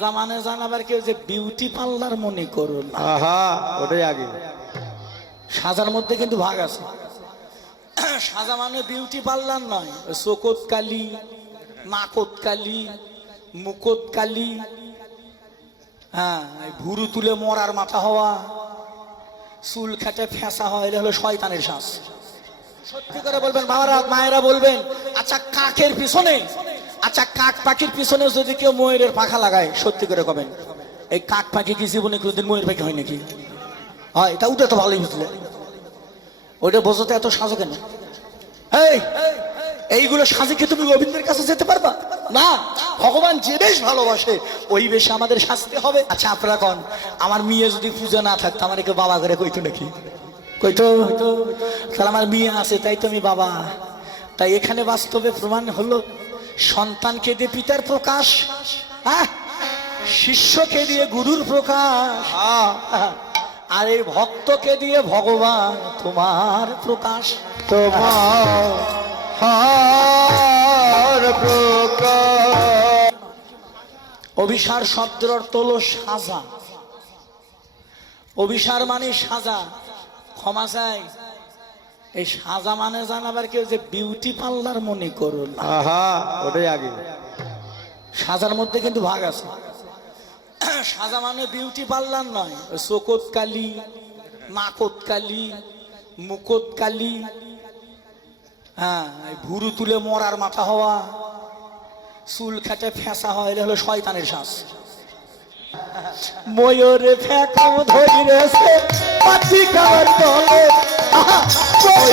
জামানে জানাবার কেউ যে বিউটি পার্লার মনে করুন আহা ওটাই আগে। সাজার মধ্যে কিন্তু ভাগ আছে। সাজা মানে বিউটি পার্লার নয়। চোকত কালি নাকত কালি মুকত কালি হ্যাঁ ভুরু তুলে মরার মাথা হওয়া চুল খেটে ফেঁসা হয় এটা হলো শয়তানের শ্বাস সত্যি করে বলবেন বাবারা মায়েরা বলবেন আচ্ছা কাকের পিছনে? আচ্ছা কাক পাখির পিছনে যদি কেউ ময়ূরের পাখা লাগায়, সত্যি করে কবেন? এই কাক পাখি কি জীবনে কোনোদিন ময়ূর পাখি হয় নাকি? হয়, এটা উঠে তো ভালোই বুঝলে। ওইটা বোঝাতে এত সাজো কেন? এই এইগুলো সাজে কি তুমি গোবিন্দের কাছে যেতে পারবা? না, ভগবান যে বেশ ভালোবাসে, ওই বেশে আমাদের শাস্তি হবে। আচ্ছা আপনারা কন, আমার মেয়ে যদি পুজো না থাকতো, আমার একে বাবা করে কইতো নাকি? কইতো? তাহলে আমার মেয়ে আছে, তাই তুমি বাবা। তাই এখানে বাস্তবে প্রমাণ হলো সন্তানকে দিয়ে পিতার প্রকাশ হ্যাঁ? শিষ্যকে দিয়ে গুরুর প্রকাশ আর এই ভক্তকে দিয়ে ভগবান তোমার প্রকাশ। তোমার প্রকাশ। অভিসার শব্দের অর্থ হলো সাজা। অভিসার মানে সাজা। ক্ষমা চাই। এই সাজা মানে জানাবার কেউ যে বিউটি পার্লার মনে করুন আহা ওটাই আগে। সাজার মধ্যে কিন্তু ভাগ আছে। সাজা মানে বিউটি পার্লার নয়। চোকত কালি নাকত কালি মুকত কালি হ্যাঁ ভুরু তুলে মরার মাথা হওয়া চুল খেটে ফেঁসা হয় এটা হলো শয়তানের শ্বাস ময়ূরে ফেকাম ধরিরেছে পাতি খাবার তলে। আহা,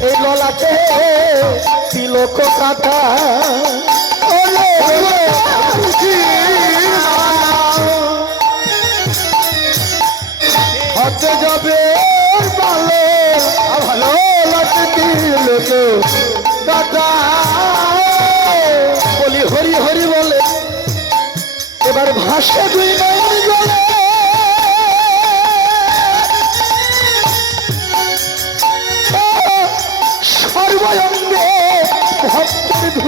এই ললাটে তিলক কাটা তুলসীর যাবে ভালো বলি হরি হরি বলে এবার ভাসে দুই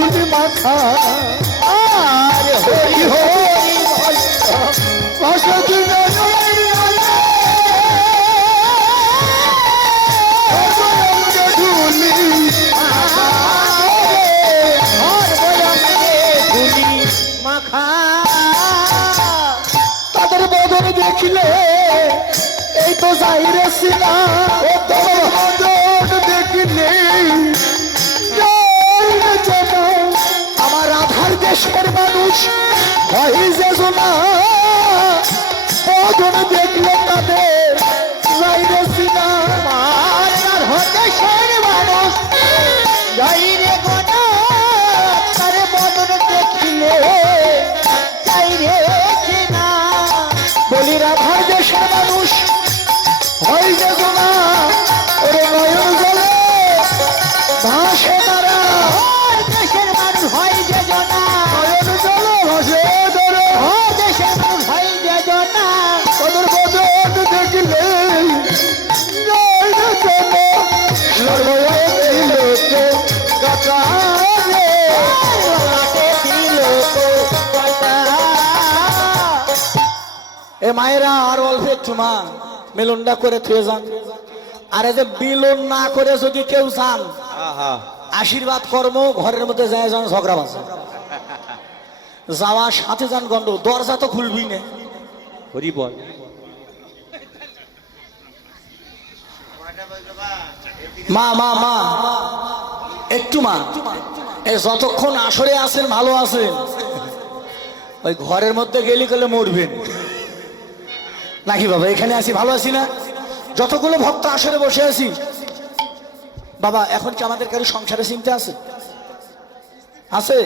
ধুলি মাথা আর হরি হরি ধুলি তাদের বদন দেখিলে, এই তো যাইরে সিনা। ও তোমার দেশের মানুষ। হয় যে বদন দেখলে তাদের যাইরে সিনা হতে দেশের মায়েরা আর অল্প একটু মা মিলনটা করে থুয়ে যান। আরে যে মিলন না করে যদি কেউ আহা। আশীর্বাদ কর্ম ঘরের মধ্যে যায় যান ঝগড়া বাজে। যাওয়া সাথে যান গন্ড দরজা তো খুলবি না। হরি বল। মা মা মা একটু মা এ যতক্ষণ আসরে আছেন ভালো আছেন। ওই ঘরের মধ্যে গেলি করলে মরবেন। নাকি বাবা, এখানে আছি, ভালো আছি না? যতগুলো ভক্ত আসরে বসে আছি। বাবা, এখন কি আমাদের কারও সংসারে চিন্তা আছে? আছে?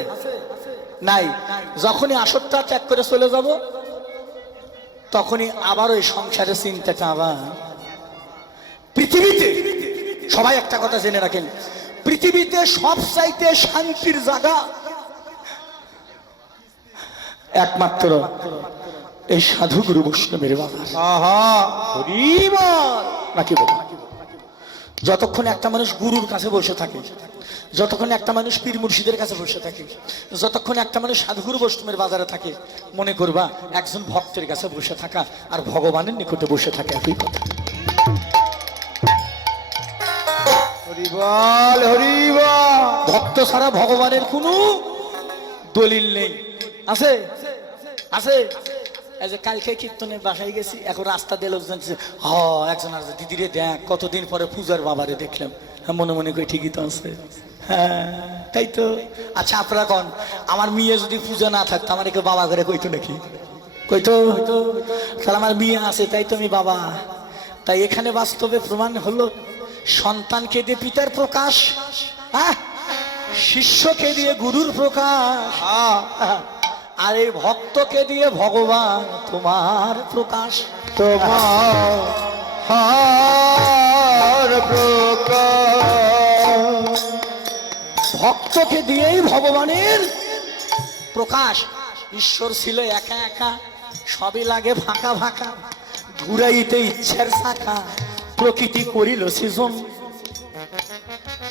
নাই। যখনই আসরটা ত্যাগ করে চলে যাব, তখনই আবার ওই সংসারের চিন্তাটা আবার। পৃথিবীতে, সবাই একটা কথা জেনে রাখেন, পৃথিবীতে সব চাইতে শান্তির জায়গা একমাত্র এই সাধু গুরু বৈষ্ণবের বাবা নাকি যতক্ষণ একটা মানুষ গুরুর কাছে বসে থাকে যতক্ষণ একটা মানুষ পীর মুর্শিদের কাছে বসে থাকে যতক্ষণ একটা মানুষ সাধুগুরু বৈষ্ণবের বাজারে থাকে মনে করবা একজন ভক্তের কাছে বসে থাকা আর ভগবানের নিকটে বসে থাকে একই কথা। হরিবল হরিবল। ভক্ত ছাড়া ভগবানের কোনো দলিল নেই। আছে? আছে? যে কালকে কীর্তনে বাসায় গেছি, এখন রাস্তা দিয়ে লোকজন হ একজন আছে দিদিরে দেখ, কতদিন পরে পূজার বাবারে দেখলাম। হ্যাঁ মনে মনে করি ঠিকই তো আছে। হ্যাঁ তাই তো। আচ্ছা আপনারা কন? আমার মেয়ে যদি পূজা না থাকতো, আমার একে বাবা করে কইতো নাকি? কইতো? তাহলে আমার মেয়ে আছে, তাই তো আমি বাবা। তাই এখানে বাস্তবে প্রমাণ হলো, সন্তানকে দিয়ে পিতার প্রকাশ হ্যাঁ? শিষ্যকে দিয়ে গুরুর প্রকাশ। আর এই ভক্তকে দিয়ে ভগবান তোমার প্রকাশ। তোমার প্রকাশ। ভক্তকে দিয়েই ভগবানের প্রকাশ। ঈশ্বর ছিল একা একা সবই লাগে ফাঁকা ফাঁকা ঘুরাইতে ইচ্ছার শাখা প্রকৃতি করিল সৃজন।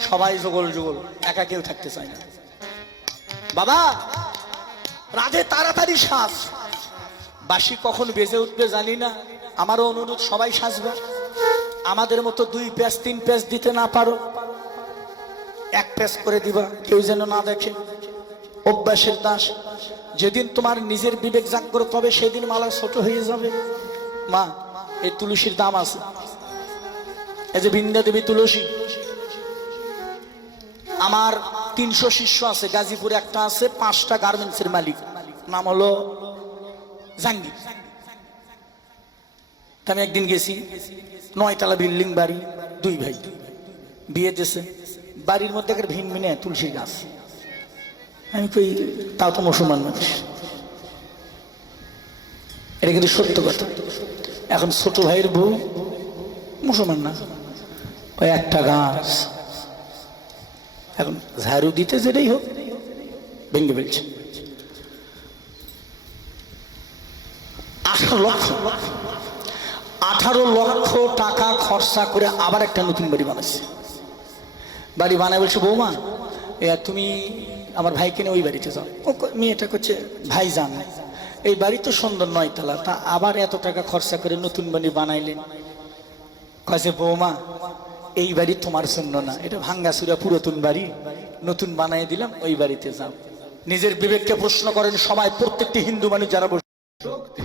সবাই যুগল যুগল একা কেউ থাকতে চায় না। বাবা রাধে তাড়াতাড়ি শ্বাস বাসি কখন বেজে উঠবে জানি না। আমারও অনুরোধ, সবাই সাজবে। আমাদের মতো দুই প্যাচ, তিন প্যাচ দিতে না পারো। এক প্যাচ করে দিবা, কেউ যেন না দেখে। অভ্যাসের দাস। যেদিন তোমার নিজের বিবেক জাগ্রত হবে, সেদিন মালা ছোট হয়ে যাবে। মা, এই তুলসীর দাম আছে। এই যে বৃন্দা দেবী তুলসী। আমার তিনশো শিষ্য আছে, গাজীপুরে একটা আছে, পাঁচটা গার্মেন্টসের মালিক। নাম হলো জাঙ্গির তা আমি একদিন গেছি, নয়তলা বিল্ডিং বাড়ি, দুই ভাই। বিয়ে দিয়েছে। বাড়ির মধ্যে একটা ভিন ভিনে তুলসী গাছ। আমি কই, তাও তো মুসলমান মানুষ। এটা কিন্তু সত্য কথা। এখন ছোট ভাইয়ের বউ মুসলমান না। ওই একটা গাছ। এখন ঝাড়ু দিতে যেটাই হোক, ভেঙে ফেলছে। আঠারো লক্ষ। আঠারো লক্ষ টাকা খরচা করে আবার একটা নতুন বাড়ি বানাচ্ছে বাড়ি বানায় বলছে, বৌমা তুমি আমার ভাইকে নিয়ে ওই বাড়িতে যাও। ও মেয়েটা করছে ভাই যান। এই বাড়ি তো সুন্দর নয় তালা তা আবার এত টাকা খরচা করে নতুন বাড়ি বানাইলেন। কয়েছে বৌমা এই বাড়ি তোমার জন্য না। এটা ভাঙ্গাসুরা পুরাতন বাড়ি। নতুন বানাই দিলাম, ওই বাড়িতে যাও। নিজের বিবেককে প্রশ্ন করেন সবাই, প্রত্যেকটি হিন্দু মানুষ যারা বসে